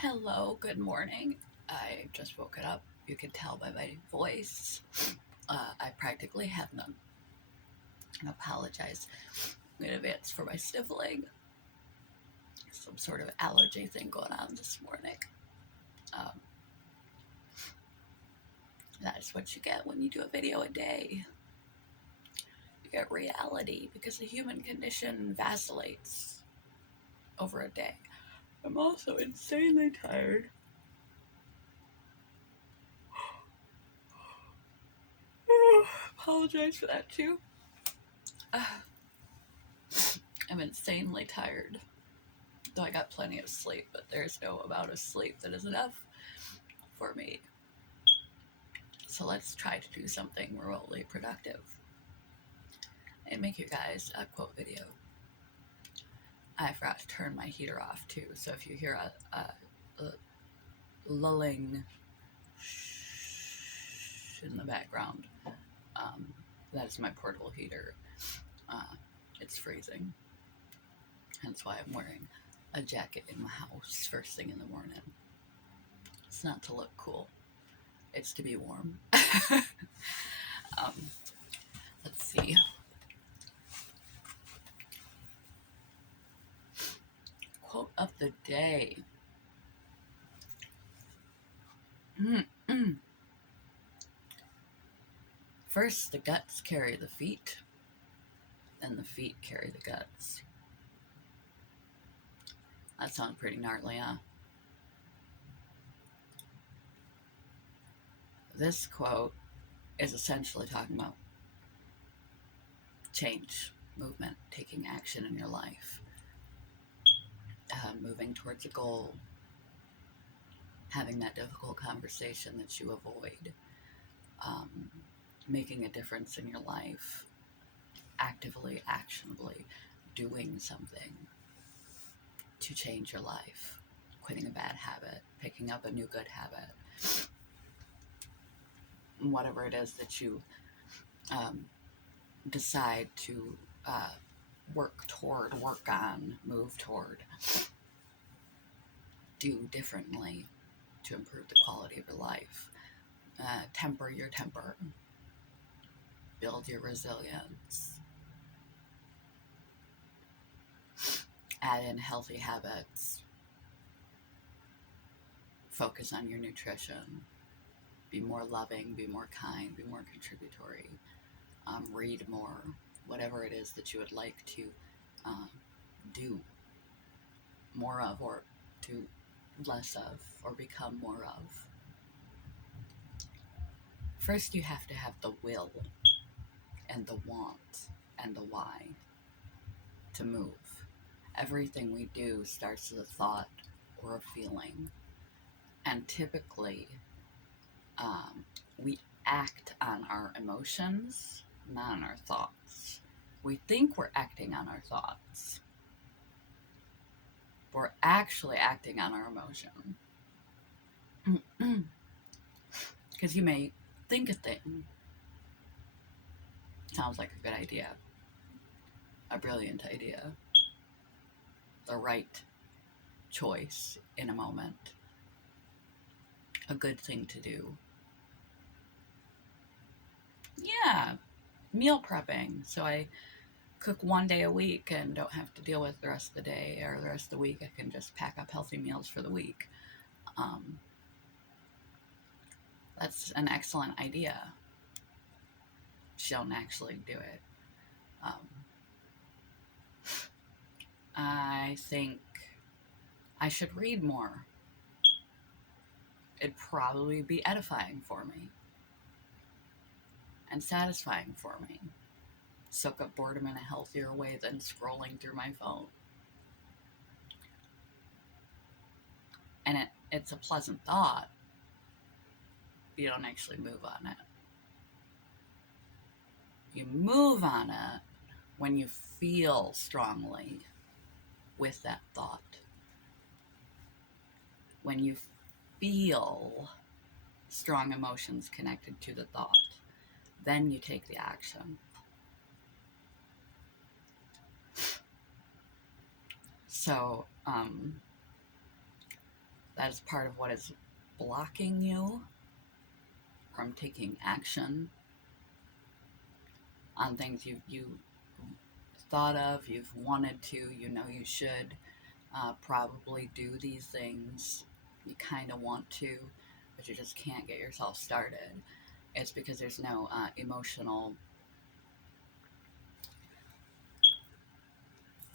Hello, good morning. I just woken up. You can tell by my voice. I practically have none. I apologize in advance for my sniffling. Some sort of allergy thing going on this morning. Um, that's what you get when you do a video a day. You get reality because the human condition vacillates over a day. I'm also insanely tired. Apologize for that too. I'm insanely tired. Though I got plenty of sleep, but there's no amount of sleep that is enough for me. So let's try to do something remotely productive and make you guys a quote video. I forgot to turn my heater off too, so if you hear a lulling in the background, that is my portable heater. It's freezing, hence why I'm wearing a jacket in my house first thing in the morning. It's not to look cool, it's to be warm. Let's see. Quote of the day. First, the guts carry the feet, then the feet carry the guts. That sounds pretty gnarly, huh? This quote is essentially talking about change, movement, taking action in your life, moving towards a goal, having that difficult conversation that you avoid, making a difference in your life, actively, actionably doing something to change your life, quitting a bad habit, picking up a new good habit, whatever it is that you decide to work toward, work on, move toward, do differently to improve the quality of your life, temper your temper, build your resilience, add in healthy habits, focus on your nutrition, be more loving, be more kind, be more contributory, read more, whatever it is that you would like to do more of, or do less of, or become more of. First, you have to have the will and the want and the why to move. Everything we do starts with a thought or a feeling, and typically we act on our emotions, not on our thoughts. We think we're acting on our thoughts. We're actually acting on our emotion. Because you may think a thing sounds like a good idea, a brilliant idea, the right choice in a moment, a good thing to do. Yeah, meal prepping. So I cook one day a week and don't have to deal with the rest of the day or the rest of the week. I can just pack up healthy meals for the week. That's an excellent idea. Just don't actually do it. I think I should read more. It'd probably be edifying for me and satisfying for me. Soak up boredom in a healthier way than scrolling through my phone. And it's a pleasant thought, but you don't actually move on it. You move on it when you feel strongly with that thought. When you feel strong emotions connected to the thought, then you take the action. So That is part of what is blocking you from taking action on things you thought of, you've wanted to, you know you should probably do these things. You kind of want to, but you just can't get yourself started. It's because there's no emotional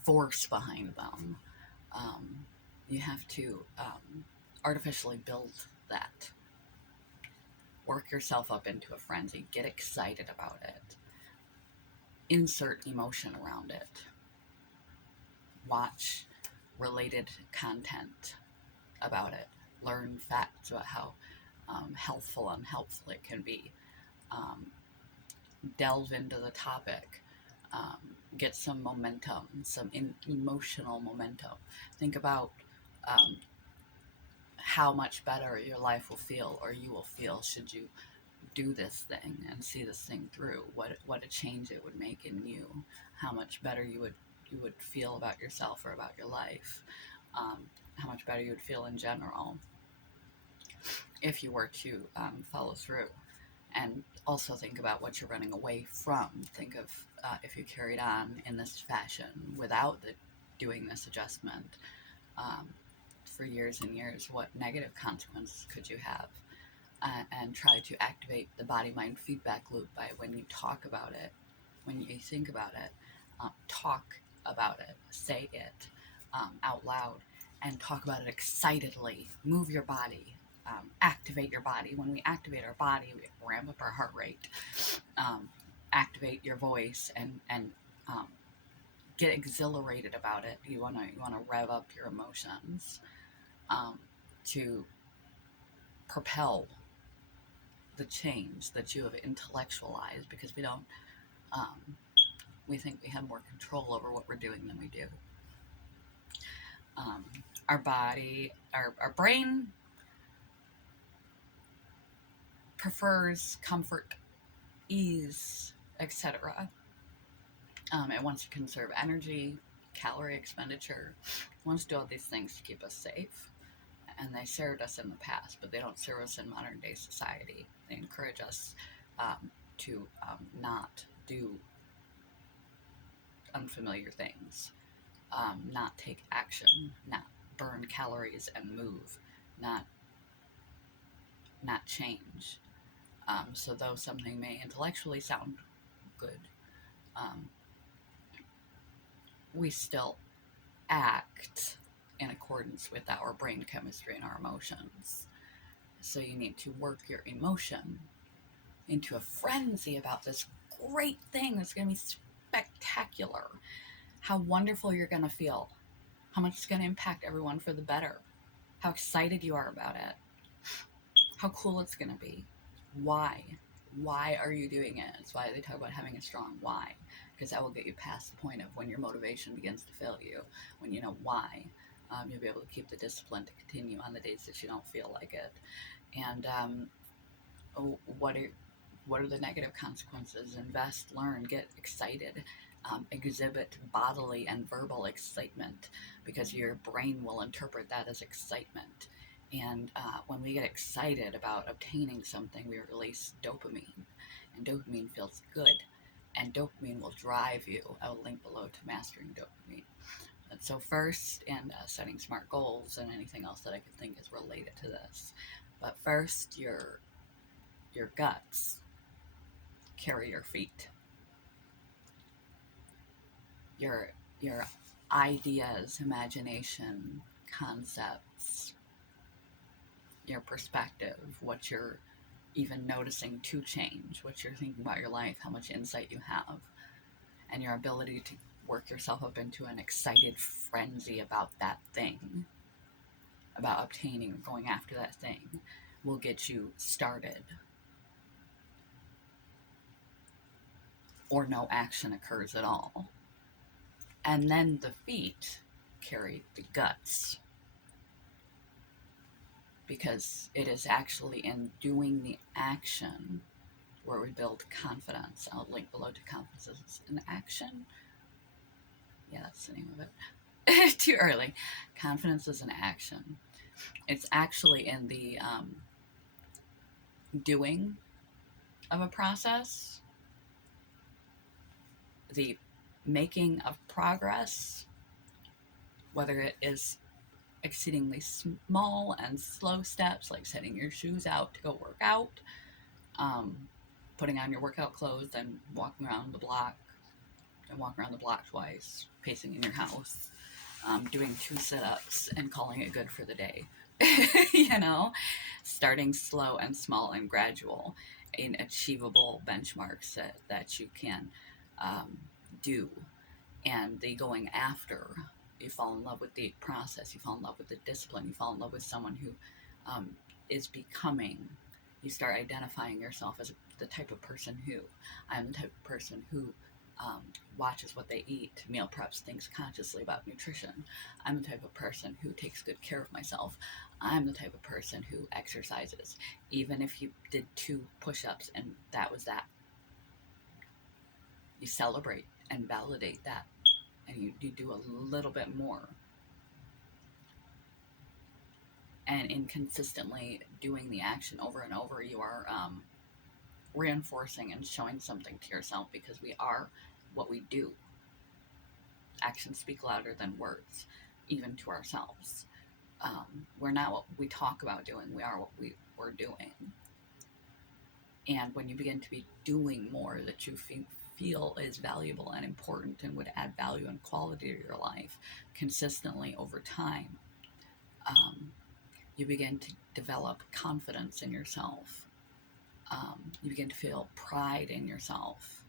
force behind them. You have to artificially build that. Work yourself up into a frenzy. Get excited about it. Insert emotion around it. Watch related content about it. Learn facts about how healthful and unhelpful it can be. Delve into the topic. Get some momentum, some emotional momentum. Think about how much better your life will feel, or you will feel, should you do this thing and see this thing through. What a change it would make in you. How much better you would feel about yourself or about your life. How much better you would feel in general if you were to follow through. And also think about what you're running away from. Think of if you carried on in this fashion without doing this adjustment for years and years, what negative consequences could you have? And try to activate the body-mind feedback loop by when you talk about it, when you think about it, talk about it, say it out loud, and talk about it excitedly. Move your body. Activate your body. When we activate our body, we ramp up our heart rate, activate your voice, and get exhilarated about it. You wanna rev up your emotions to propel the change that you have intellectualized, because we don't. We think we have more control over what we're doing than we do. Our body, our brain prefers comfort, ease, etc. It wants to conserve energy, calorie expenditure. It wants to do all these things to keep us safe. And they served us in the past, but they don't serve us in modern day society. They encourage us to not do unfamiliar things, not take action, not burn calories and move, not change. So though something may intellectually sound good, we still act in accordance with our brain chemistry and our emotions. So you need to work your emotion into a frenzy about this great thing that's going to be spectacular. How wonderful you're going to feel. How much it's going to impact everyone for the better. How excited you are about it. How cool it's going to be. Why? Why are you doing it? That's why they talk about having a strong why, because that will get you past the point of when your motivation begins to fail you. When you know why, you'll be able to keep the discipline to continue on the days that you don't feel like it. And what are the negative consequences? Invest, learn, get excited, exhibit bodily and verbal excitement, because your brain will interpret that as excitement. And when we get excited about obtaining something, we release dopamine, and dopamine feels good, and dopamine will drive you. I will link below to mastering dopamine. And so first, and setting smart goals, and anything else that I could think is related to this. But first, your guts carry your feet. Your ideas, imagination, concepts, your perspective, what you're even noticing to change, what you're thinking about your life, how much insight you have, and your ability to work yourself up into an excited frenzy about that thing, about obtaining, going after that thing, will get you started. Or no action occurs at all. And then the feet carry the guts, because it is actually in doing the action where we build confidence. I'll link below to Confidence is an Action. Yeah, that's the name of it. Too early. Confidence is an action. It's actually in the doing of a process, the making of progress, whether it is exceedingly small and slow steps like setting your shoes out to go work out, um, putting on your workout clothes and walking around the block and walk around the block twice, pacing in your house, doing 2 sit-ups and calling it good for the day. You know, starting slow and small and gradual in achievable benchmarks that you can um, do, and the going after. You fall in love with the process, you fall in love with the discipline, you fall in love with someone who um, is becoming. You start identifying yourself as the type of person who, I'm the type of person who um, watches what they eat, meal preps, thinks consciously about nutrition. I'm the type of person who takes good care of myself. I'm the type of person who exercises. Even if you did 2 push-ups and that was that, you celebrate and validate that, and you do a little bit more. And in consistently doing the action over and over, you are reinforcing and showing something to yourself, because we are what we do. Actions speak louder than words, even to ourselves. We're not what we talk about doing, we are what we're doing. And when you begin to be doing more that you feel is valuable and important and would add value and quality to your life consistently over time, um, you begin to develop confidence in yourself. You begin to feel pride in yourself,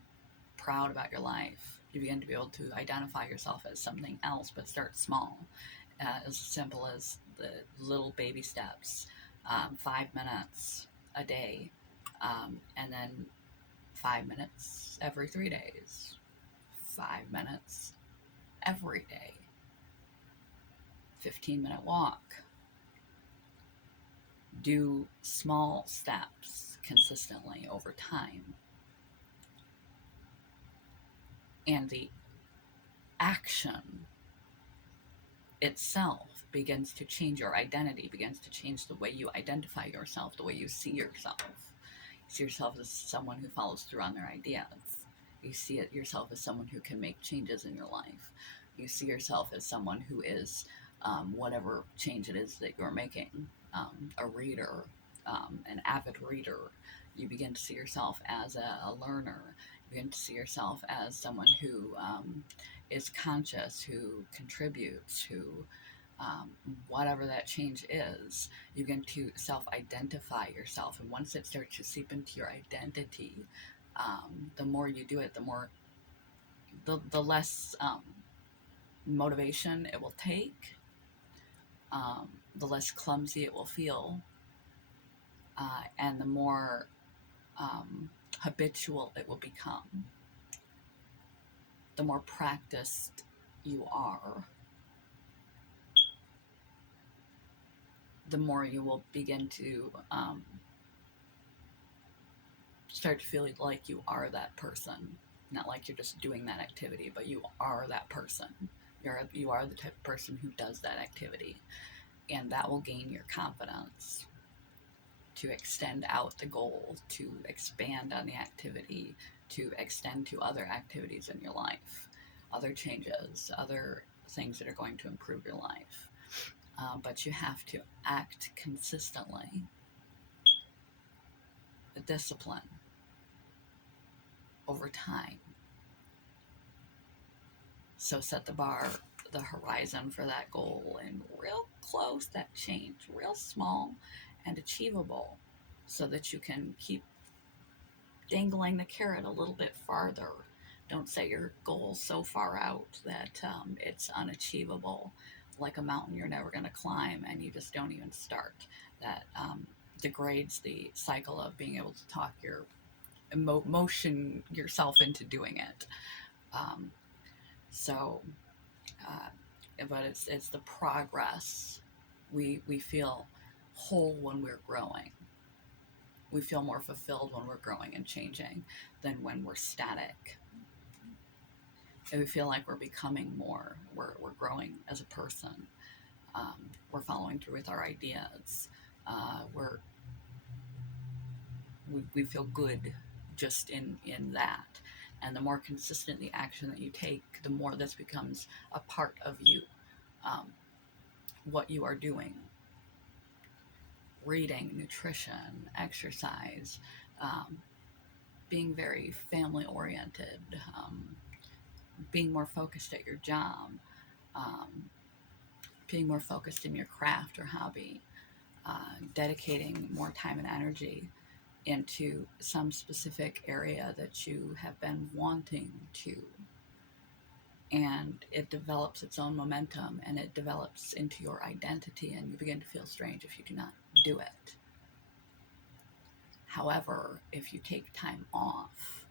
proud about your life. You begin to be able to identify yourself as something else, but start small, as simple as the little baby steps, 5 minutes a day, and then 5 minutes every 3 days, 5 minutes every day, 15-minute walk. Do small steps consistently over time. And the action itself begins to change your identity, begins to change the way you identify yourself, the way you see yourself. You see yourself as someone who follows through on their ideas. You see yourself as someone who can make changes in your life. You see yourself as someone who is whatever change it is that you're making, a reader, an avid reader. You begin to see yourself as a learner. You begin to see yourself as someone who is conscious, who contributes, who whatever that change is, you begin to self-identify yourself. And once it starts to seep into your identity, the more you do it, the more, the less motivation it will take, the less clumsy it will feel, and the more habitual it will become. The more practiced you are, the more you will begin to start to feel like you are that person. Not like you're just doing that activity, but you are that person. You are the type of person who does that activity. And that will gain your confidence to extend out the goal, to expand on the activity, to extend to other activities in your life, other changes, other things that are going to improve your life. But you have to act consistently. The discipline over time. So set the bar, the horizon for that goal, and real close, that change, real small and achievable, so that you can keep dangling the carrot a little bit farther. Don't set your goal so far out that it's unachievable, like a mountain you're never going to climb, and you just don't even start. That degrades the cycle of being able to talk your motion yourself into doing it. Um, so, but it's the progress. We feel whole when we're growing. We feel more fulfilled when we're growing and changing than when we're static. And we feel like we're becoming more. We're growing as a person. We're following through with our ideas. We're we feel good just in that. And the more consistent the action that you take, the more this becomes a part of you. Um, what you are doing, reading, nutrition, exercise, um, being very family oriented, being more focused at your job, um, being more focused in your craft or hobby, dedicating more time and energy into some specific area that you have been wanting to. And it develops its own momentum and it develops into your identity, and you begin to feel strange if you do not do it. However, if you take time off,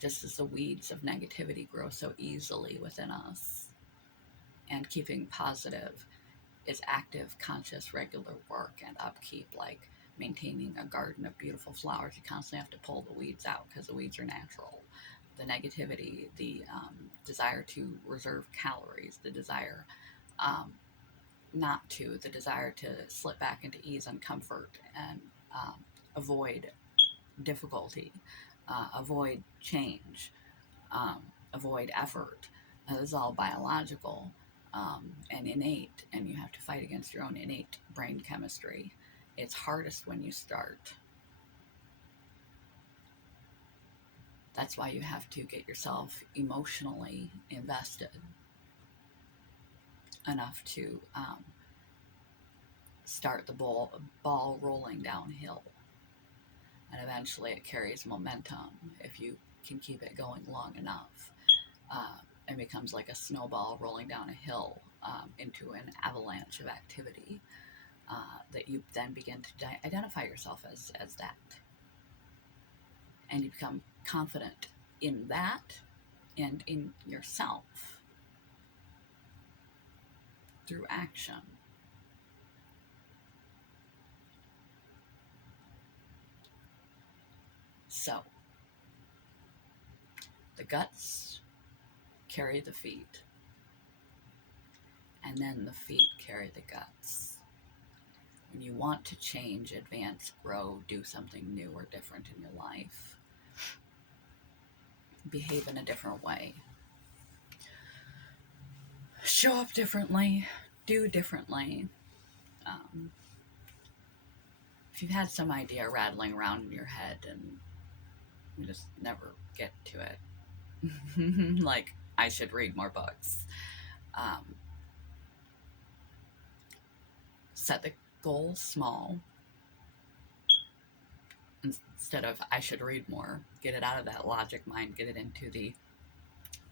just as the weeds of negativity grow so easily within us, and keeping positive is active, conscious, regular work and upkeep, like maintaining a garden of beautiful flowers. You constantly have to pull the weeds out because the weeds are natural. The negativity, the desire to reserve calories, the desire not to, the desire to slip back into ease and comfort and avoid difficulty, avoid change, um, avoid effort. This is all biological and innate, and you have to fight against your own innate brain chemistry. It's hardest when you start. That's why you have to get yourself emotionally invested enough to start the ball rolling downhill. And eventually it carries momentum if you can keep it going long enough. It becomes like a snowball rolling down a hill into an avalanche of activity that you then begin to identify yourself as that. And you become confident in that and in yourself through action. So, the guts carry the feet, and then the feet carry the guts. When you want to change, advance, grow, do something new or different in your life, behave in a different way, show up differently, do differently. Um, if you've had some idea rattling around in your head and you just never get to it, like I should read more books, um, set the goal small. Instead of I should read more, get it out of that logic mind, get it into the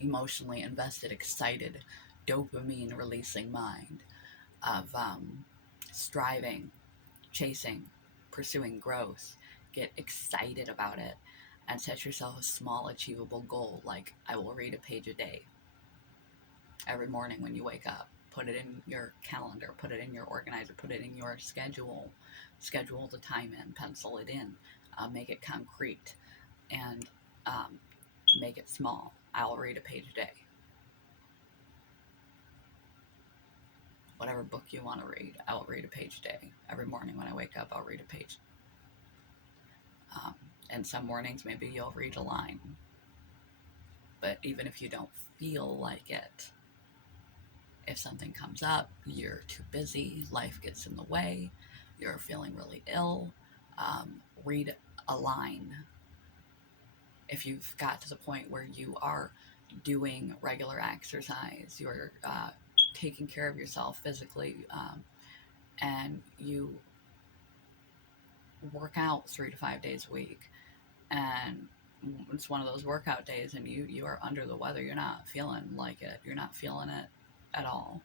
emotionally invested, excited, dopamine releasing mind of striving, chasing, pursuing growth. Get excited about it and set yourself a small, achievable goal, like I will read a page a day. Every morning when you wake up, put it in your calendar, put it in your organizer, put it in your schedule. Schedule the time in, pencil it in, make it concrete, and make it small. I'll read a page a day. Whatever book you want to read, I will read a page a day. Every morning when I wake up, I'll read a page. And some mornings, maybe you'll read a line. But even if you don't feel like it, if something comes up, you're too busy, life gets in the way, you're feeling really ill, read a line. If you've got to the point where you are doing regular exercise, you're taking care of yourself physically, and you work out 3 to 5 days a week, and it's one of those workout days and you are under the weather, you're not feeling like it, you're not feeling it at all,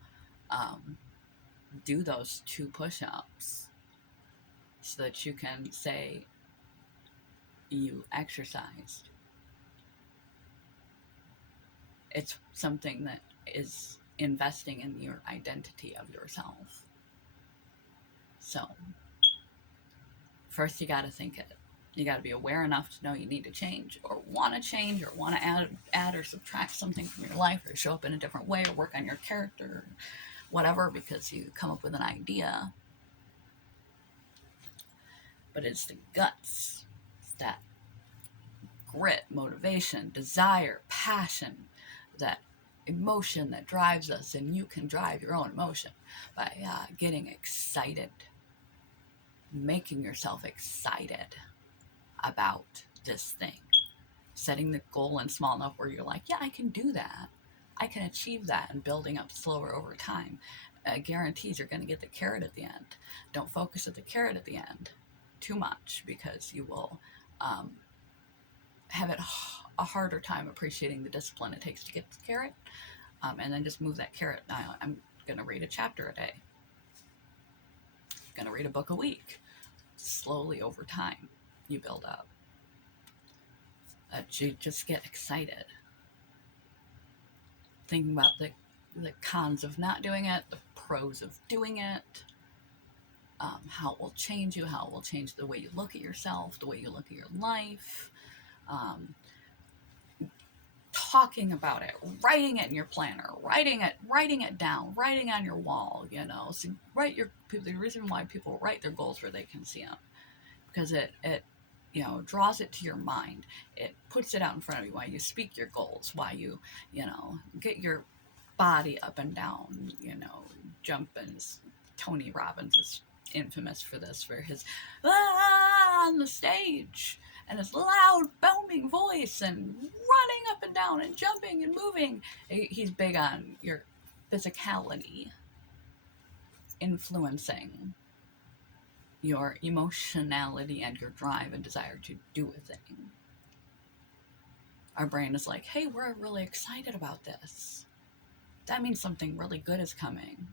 do those 2 push-ups so that you can say you exercised. It's something that is investing in your identity of yourself. So first you got to think it. You got to be aware enough to know you need to change or want to change or want to add or subtract something from your life or show up in a different way or work on your character or whatever because you come up with an idea. But it's the guts, it's that grit, motivation, desire, passion, that emotion that drives us. And you can drive your own emotion by getting excited, making yourself excited about this thing, setting the goal in small enough where you're like, yeah, I can do that. I can achieve that, and building up slower over time. Guarantees you're going to get the carrot at the end. Don't focus at the carrot at the end too much because you will have a harder time appreciating the discipline it takes to get the carrot. And then just move that carrot. I'm going to read a chapter a day. I'm going to read a book a week. Slowly over time, you build up. You just get excited. Thinking about the cons of not doing it, the pros of doing it, how it will change you, how it will change the way you look at yourself, the way you look at your life. Talking about it, writing it in your planner, writing it down, writing on your wall, So the reason why people write their goals where they can see them, because it draws it to your mind. It puts it out in front of you while you speak your goals, while you get your body up and down, jumping. Tony Robbins is infamous for this, for his on the stage and his loud booming voice and running up and down and jumping and moving. He's big on your physicality influencing your emotionality and your drive and desire to do a thing. Our brain is like, hey, we're really excited about this. That means something really good is coming.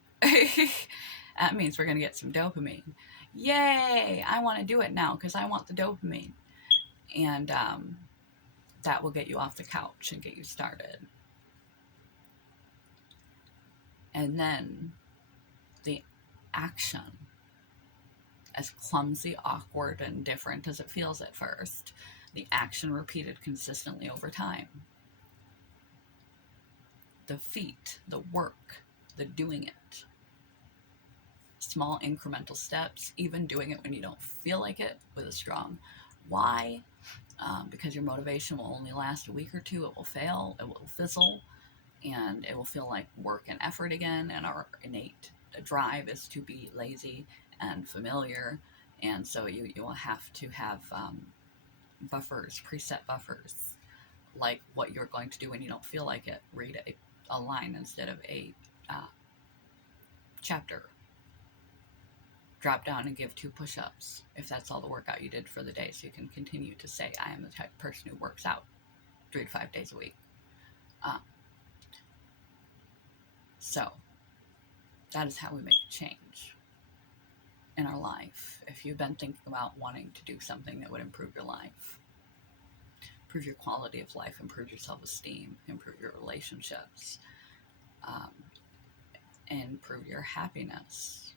That means we're going to get some dopamine. Yay! I want to do it now because I want the dopamine. And that will get you off the couch and get you started. And then the action, as clumsy, awkward, and different as it feels at first, the action repeated consistently over time. The feat, the work, the doing it. Small incremental steps, even doing it when you don't feel like it with a strong why, because your motivation will only last a week or two. It will fail, it will fizzle, and it will feel like work and effort again. And our innate drive is to be lazy and familiar, and so you will have to have buffers, preset buffers, like what you're going to do when you don't feel like it. Read a line instead of a chapter. Drop down and give 2 push-ups if that's all the workout you did for the day, so you can continue to say, I am the type of person who works out 3 to 5 days a week. So that is how we make a change in our life. If you've been thinking about wanting to do something that would improve your life, improve your quality of life, improve your self-esteem, improve your relationships, improve your happiness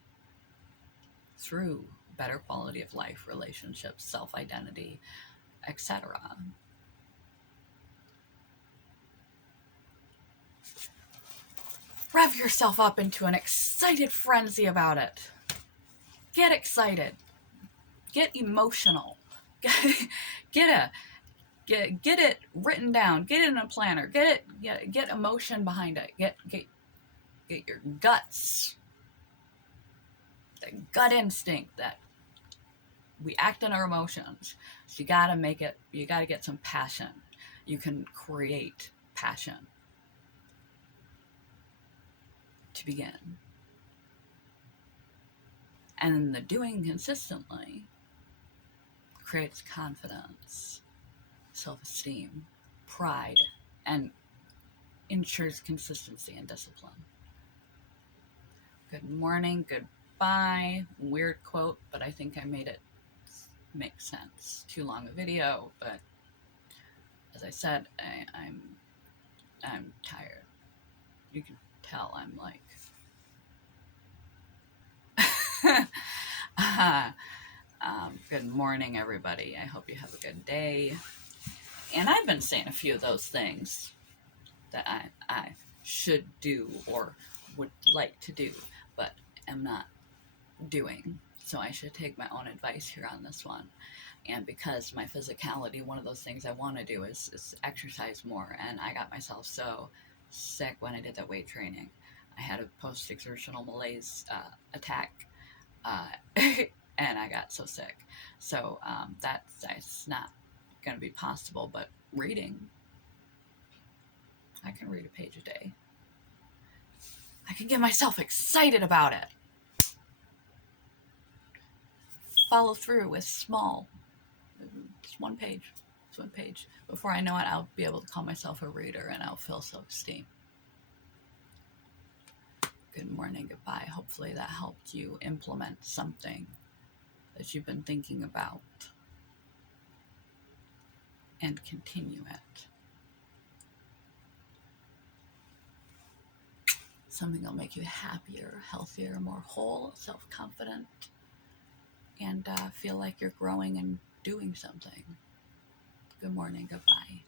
through better quality of life, relationships, self-identity, etc. Rev yourself up into an excited frenzy about it. Get excited. Get emotional. Get it written down. Get it in a planner. Get emotion behind it. Get your guts. The gut instinct that we act on our emotions. So you gotta get some passion. You can create passion to begin. And the doing consistently creates confidence, self-esteem, pride, and ensures consistency and discipline. Good morning, goodbye. Weird quote, but I think I made it make sense. Too long a video, but as I said, I'm tired. You can tell I'm like Good morning, everybody. I hope you have a good day. And I've been saying a few of those things that I should do or would like to do, but am not doing. So I should take my own advice here on this one. And because my physicality, one of those things I want to do is exercise more. And I got myself so sick when I did that weight training. I had a post-exertional malaise attack, and I got so sick. So that's not going to be possible. But reading, I can read a page a day. I can get myself excited about it. Follow through with small, just one page. Just one page. Before I know it, I'll be able to call myself a reader, and I'll feel self-esteem. Good morning, goodbye. Hopefully that helped you implement something that you've been thinking about and continue it. Something that'll make you happier, healthier, more whole, self-confident, and feel like you're growing and doing something. Good morning, goodbye.